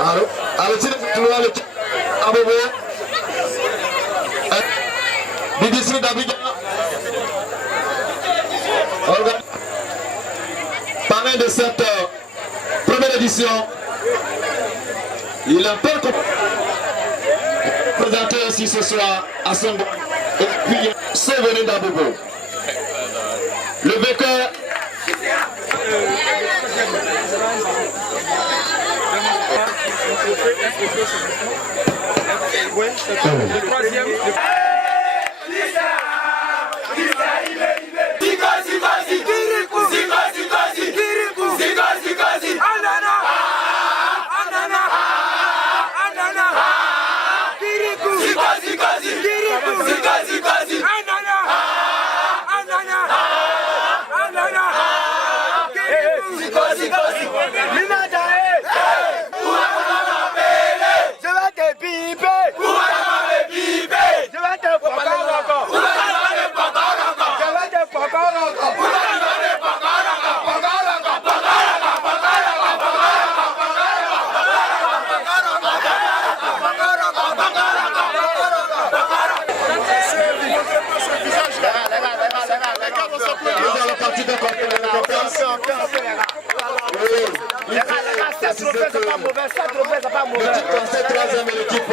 Alors, si vous voulez le Abobo, du district d'Abidjan, parrain de cette première édition, il a peur qu'on présenter ici ce soir à son et puis souvenir d'Abobo. Le vainqueur. Le troisième. Cette troisième équipe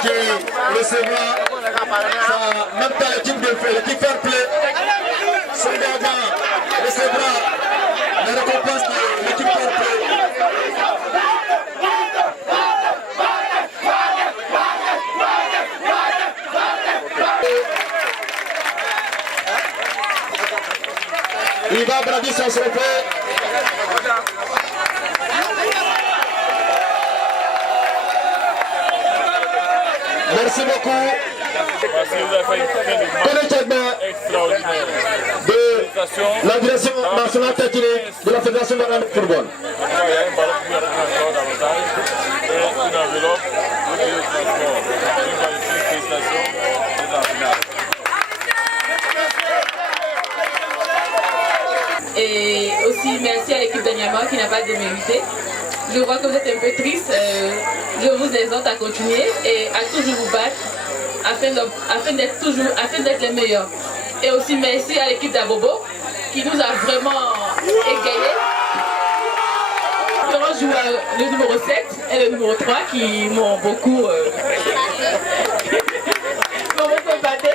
qui recevra en même temps l'équipe Fair Play, son gardien recevra la récompense de l'équipe Fair Play. Il va bradir son trophée. Merci beaucoup. De la direction nationale technique de la Fédération de football. Et aussi merci à l'équipe de Niama qui n'a pas démérité. Je vois que vous êtes un peu triste. Je vous exhorte à continuer et à toujours vous battre afin d'être les meilleurs. Et aussi merci à l'équipe d'Abobo qui nous a vraiment égayés. Le numéro 7 et le numéro 3 qui m'ont beaucoup épaté.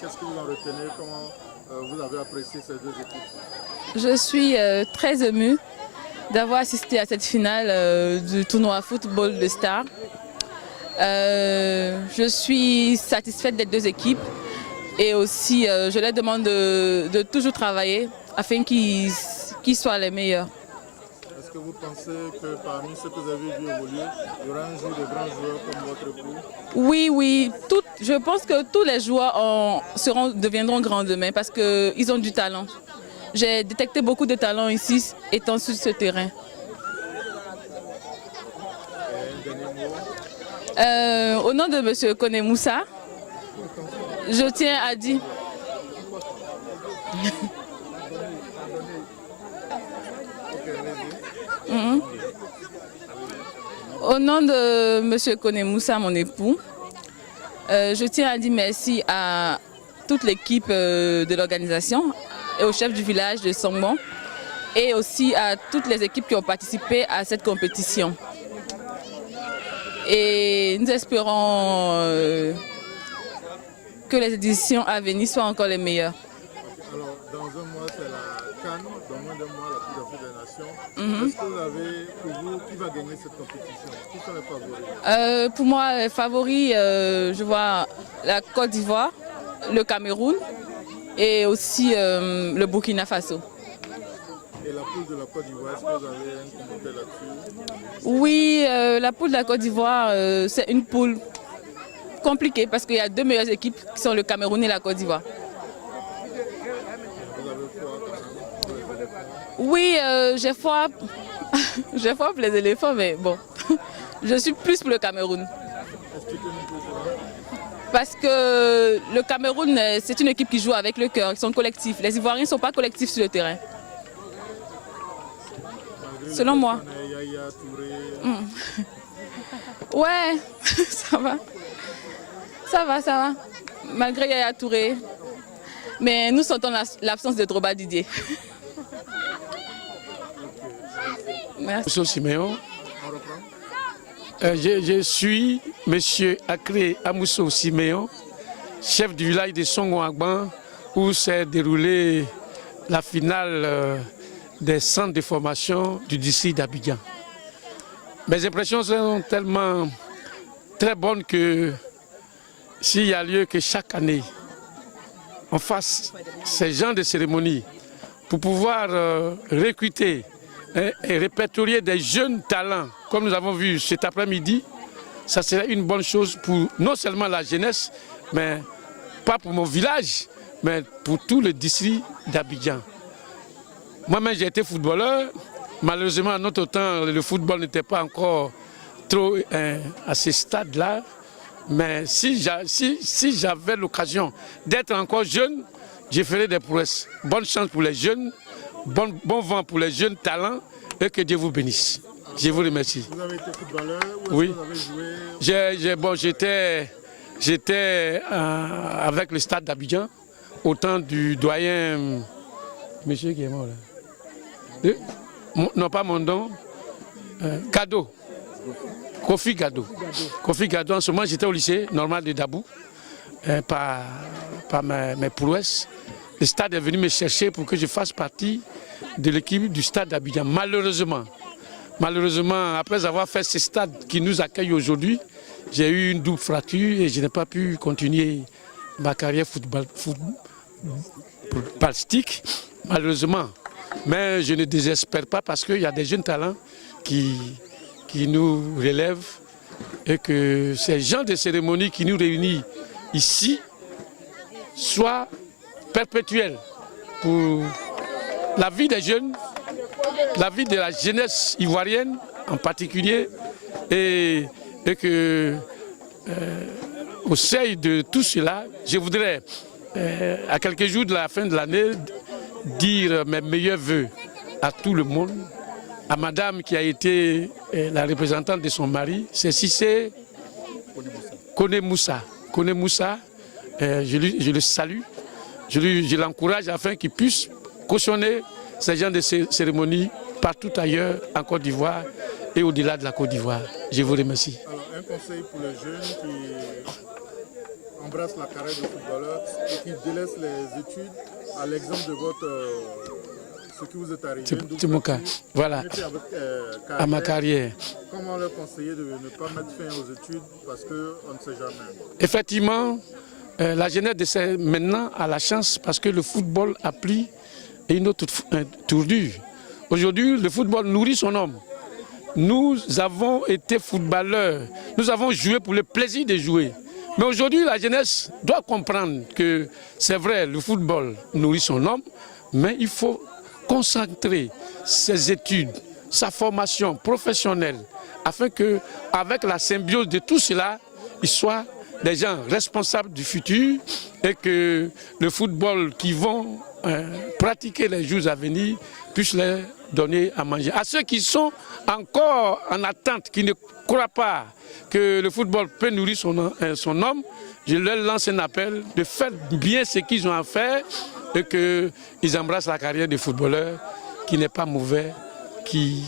Qu'est-ce que vous en retenez? Comment vous avez apprécié ces deux équipes? Je suis très émue d'avoir assisté à cette finale du tournoi football de Star. Je suis satisfaite des deux équipes et aussi je leur demande de toujours travailler afin qu'ils soient les meilleurs. Est-ce que vous pensez que parmi ceux que vous avez vu évoluer, il y aura un jour de grands joueurs comme votre époux? Oui, je pense que tous les joueurs deviendront grands demain parce qu'ils ont du talent. J'ai détecté beaucoup de talent ici étant sur ce terrain. Au nom de M. Kone Moussa, je tiens à dire Au nom de M. Kone Moussa, mon époux, je tiens à dire merci à toute l'équipe de l'organisation et au chef du village de Songbo et aussi à toutes les équipes qui ont participé à cette compétition. Et nous espérons que les éditions à venir soient encore les meilleures. Alors, dans un mois, c'est la CAN, dans moins d'un mois, la Coupe d'Afrique des Nations. Est-ce que vous avez, pour vous, qui va gagner cette compétition? Qui sont les favoris? Pour moi, les favoris, je vois la Côte d'Ivoire, le Cameroun et aussi le Burkina Faso. Et la poule de la Côte d'Ivoire, est-ce que vous avez un commentaire là-dessus? Oui, la poule de la Côte d'Ivoire, c'est une poule compliquée parce qu'il y a deux meilleures équipes qui sont le Cameroun et la Côte d'Ivoire. Vous avez foi quand même pour les éléphants? Oui, j'ai foi, j'ai foi pour les éléphants, mais bon, je suis plus pour le Cameroun. Expliquez-nous pourquoi. Parce que le Cameroun, c'est une équipe qui joue avec le cœur, ils sont collectifs. Les Ivoiriens ne sont pas collectifs sur le terrain. Selon moi. Yaya Touré. Ouais, ça va. Ça va, ça va. Malgré Yaya Touré. Mais nous sentons l'absence de Drogba Didier. Merci. Moussa Siméon. Je suis M. Akré Amousso Siméon, chef du village de Songo-Agban, où s'est déroulée la finale des centres de formation du district d'Abidjan. Mes impressions sont tellement très bonnes que s'il y a lieu que chaque année on fasse ces genres de cérémonies pour pouvoir recruter et répertorier des jeunes talents, comme nous avons vu cet après-midi, ça serait une bonne chose pour non seulement la jeunesse, mais pas pour mon village, mais pour tout le district d'Abidjan. Moi-même, j'ai été footballeur. Malheureusement, à notre temps, le football n'était pas encore trop à ce stade-là. Mais si j'avais l'occasion d'être encore jeune, je ferais des prouesses. Bonne chance pour les jeunes, bon vent pour les jeunes talents et que Dieu vous bénisse. Je vous remercie. Vous avez été footballeur ou Oui. est-ce que vous avez joué? J'étais avec le stade d'Abidjan au temps du doyen, monsieur qui est mort là. Non, pas mon nom, Gado. Kofi Gado. Kofi Gado, en ce moment j'étais au lycée normal de Dabou, par mes prouesses. Le stade est venu me chercher pour que je fasse partie de l'équipe du stade d'Abidjan. Malheureusement, après avoir fait ce stade qui nous accueille aujourd'hui, j'ai eu une double fracture et je n'ai pas pu continuer ma carrière footballistique, malheureusement. Mais je ne désespère pas parce qu'il y a des jeunes talents qui nous relèvent et que ces genres de cérémonies qui nous réunissent ici soient perpétuels pour la vie des jeunes, la vie de la jeunesse ivoirienne en particulier, et que au sein de tout cela, je voudrais, à quelques jours de la fin de l'année, dire mes meilleurs vœux à tout le monde, à madame qui a été la représentante de son mari, c'est Cissé Kone Moussa. Kone Moussa, je le salue, je l'encourage afin qu'il puisse cautionner ces genres de cérémonies partout ailleurs en Côte d'Ivoire et au-delà de la Côte d'Ivoire. Je vous remercie. Alors, un conseil pour les jeunes qui embrassent la carrière de footballeur et qui délaissent les études, à l'exemple de ce qui vous est arrivé. C'est mon cas. Voilà, à ma carrière. Comment leur conseiller de ne pas mettre fin aux études parce qu'on ne sait jamais? Effectivement, la jeunesse de maintenant a la chance parce que le football a pris une autre tournure. Aujourd'hui, le football nourrit son homme. Nous avons été footballeurs, nous avons joué pour le plaisir de jouer. Mais aujourd'hui, la jeunesse doit comprendre que c'est vrai, le football nourrit son homme, mais il faut concentrer ses études, sa formation professionnelle, afin qu'avec la symbiose de tout cela, il soit des gens responsables du futur et que le football qui vont pratiquer les jours à venir puisse leur donner à manger. À ceux qui sont encore en attente, qui ne croient pas que le football peut nourrir son homme, je leur lance un appel de faire bien ce qu'ils ont à faire et qu'ils embrassent la carrière de footballeur qui n'est pas mauvais, qui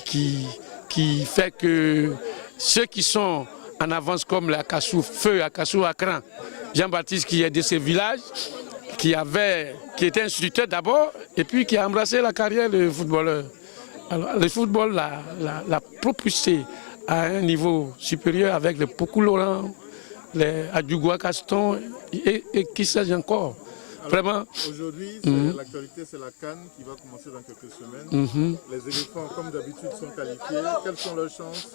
fait que ceux qui sont en avance comme le Feu Akassou Akran, Jean-Baptiste qui est de ce village, qui était instituteur d'abord et puis qui a embrassé la carrière de footballeur. Alors, le football l'a propulsé à un niveau supérieur avec le Pokou Laurent, les Adjougua Caston et qui sait encore. Vraiment. Aujourd'hui, l'actualité, c'est la CAN qui va commencer dans quelques semaines. Les éléphants, comme d'habitude, sont qualifiés. Quelles sont leurs chances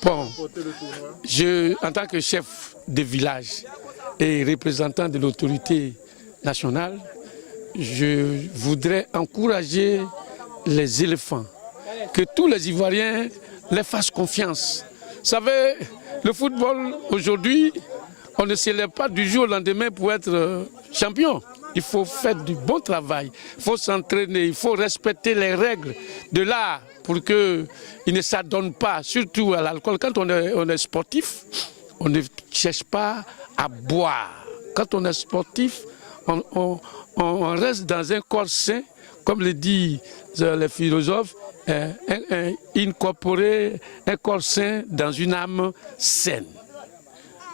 pour remporter le tournoi? En tant que chef de village et représentant de l'autorité nationale, je voudrais encourager les éléphants, que tous les Ivoiriens les fassent confiance. Vous savez, le football aujourd'hui, on ne se lève pas du jour au lendemain pour être champion. Il faut faire du bon travail, il faut s'entraîner, il faut respecter les règles de l'art pour qu'ils ne s'adonnent pas, surtout à l'alcool. Quand on est sportif, on ne cherche pas à boire. Quand on est sportif, on reste dans un corps sain, comme le disent les philosophes, incorporer un corps sain dans une âme saine.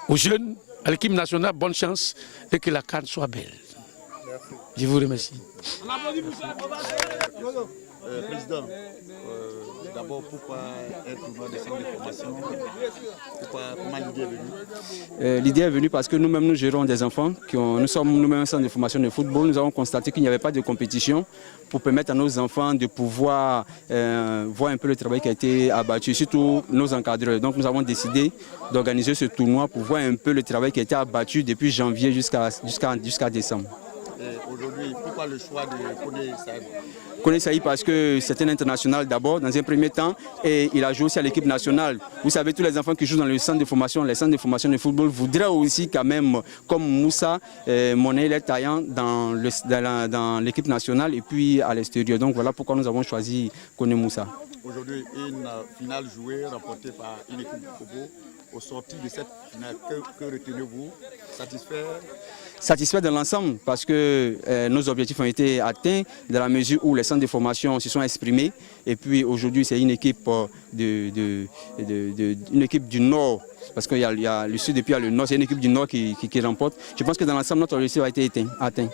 Aux jeunes, à l'équipe nationale, bonne chance et que la CAN soit belle. Merci. Je vous remercie. Président, d'abord, pourquoi un tournoi de centre de formation? Comment l'idée est venue? L'idée est venue parce que nous-mêmes, nous gérons des enfants. Nous sommes nous-mêmes un centre de formation de football. Nous avons constaté qu'il n'y avait pas de compétition pour permettre à nos enfants de pouvoir voir un peu le travail qui a été abattu, surtout nos encadreurs. Donc nous avons décidé d'organiser ce tournoi pour voir un peu le travail qui a été abattu depuis janvier jusqu'à décembre. Aujourd'hui, pourquoi le choix de Koné Saïb? Koné Saïb parce que c'est un international d'abord, dans un premier temps, et il a joué aussi à l'équipe nationale. Vous savez, tous les enfants qui jouent dans le centre de formation, les centres de formation de football voudraient aussi quand même, comme Moussa, monnaie les taillants dans l'équipe nationale et puis à l'extérieur. Donc voilà pourquoi nous avons choisi Koné Moussa. Aujourd'hui, une finale jouée, remportée par une équipe de Kobo. Au sorti de cette finale, que retenez-vous? Satisfait de l'ensemble parce que nos objectifs ont été atteints dans la mesure où les centres de formation se sont exprimés. Et puis aujourd'hui, c'est une équipe une équipe du Nord, parce qu'il y a le Sud et puis il y a le Nord, c'est une équipe du Nord qui remporte. Je pense que dans l'ensemble, notre objectif a été atteint.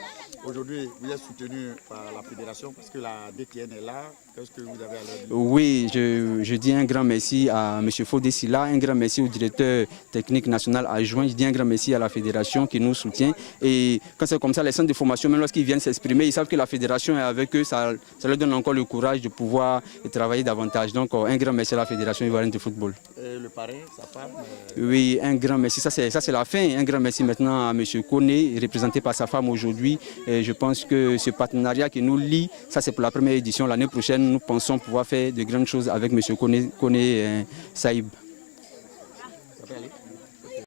Aujourd'hui, vous êtes soutenu par la fédération parce que la DTN est là. Qu'est-ce que vous avez à leur dire? Oui, je dis un grand merci à M. Fodé Silla, un grand merci au directeur technique national adjoint. Je dis un grand merci à la fédération qui nous soutient. Et quand c'est comme ça, les centres de formation, même lorsqu'ils viennent s'exprimer, ils savent que la fédération est avec eux. Ça leur donne encore le courage de pouvoir travailler davantage. Donc, un grand merci à la fédération ivoirienne de football. Et le parrain, sa femme? Oui, un grand merci. Ça, c'est la fin. Un grand merci maintenant à M. Koné, représenté par sa femme aujourd'hui. Je pense que ce partenariat qui nous lie, ça c'est pour la première édition. L'année prochaine, nous pensons pouvoir faire de grandes choses avec M. Koné Saïb.